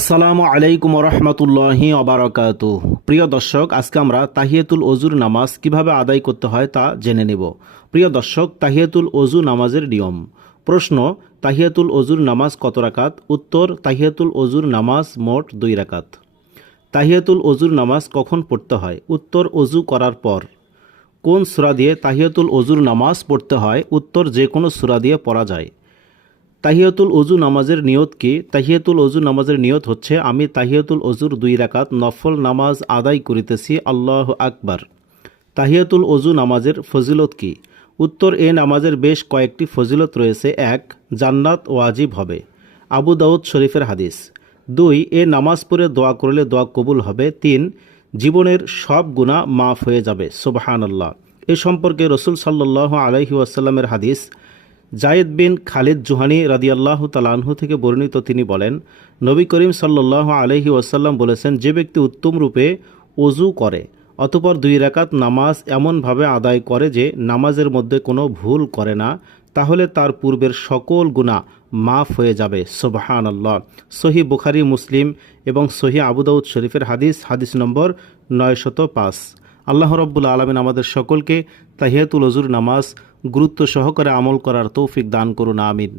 আসসালামু আলাইকুম রহমতুল্লাহি অবরাকাতুহ। প্রিয় দর্শক, আজকে আমরা তাহিয়াতুল ওজুর নামাজ কিভাবে আদায় করতে হয় তা জেনে নেব। প্রিয় দর্শক, তাহিয়াতুল ওজু নামাজের নিয়ম। প্রশ্ন: তাহিয়াতুল ওজুর নামাজ কত রাকাত? উত্তর: তাহিয়াতুল ওজুর নামাজ মোট 2 রাকাত। তাহিয়াতুল ওজুর নামাজ কখন পড়তে হয়? উত্তর: ওজু করার পর। কোন সূরা দিয়ে তাহিয়াতুল ওজুর নামাজ পড়তে হয়? উত্তর: যে কোনো সূরা দিয়ে পড়া যায়। তাহিয়াতুল ওজু নামাজের নিয়ত কি? তাহিয়াতুল ওজু নামাজের নিয়ত হচ্ছে, আমি তাহিয়াতুল ওজুর 2 রাকাত নফল নামাজ আদায় করিতেছি, আল্লাহু আকবার। তাহিয়াতুল ওজু নামাজের ফজিলত কি? উত্তর: এ নামাজের বেশ কয়েকটি ফজিলত রয়েছে। 1. জান্নাত ওয়াজিব হবে, আবু দাউদ শরীফের হাদিস। 2. এ নামাজ পড়ে দোয়া করলে দোয়া কবুল হবে। 3. জীবনের সব গুনাহ মাফ হয়ে যাবে, সুবহানাল্লাহ। এ সম্পর্কে রাসূল সাল্লাল্লাহু আলাইহি ওয়াসাল্লামের হাদিস। জায়েদ বিন খালিদ জুহানি রাদিয়াল্লাহু তাআলা আনহু থেকে বর্ণিত, তিনি বলেন, নবী করিম সাল্লাল্লাহু আলাইহি ওয়াসাল্লাম বলেছেন, যে ব্যক্তি উত্তম রূপে ওযু করে অতঃপর 2 রাকাত নামাজ এমনভাবে আদায় করে যে নামাজের মধ্যে কোনো ভুল করে না, তাহলে তার পূর্বের সকল গুনাহ মাফ হয়ে যাবে, সুবহানাল্লাহ। সহিহ বুখারী, মুসলিম এবং সহিহ আবু দাউদ শরীফের হাদিস, হাদিস নম্বর 905। আল্লাহ রাব্বুল আলামিন আমাদের সকলকে তাহিয়াতুল ওজুর নামাজ গুরুত্ব সহকারে আমল করার তৌফিক দান করুন, আমিন।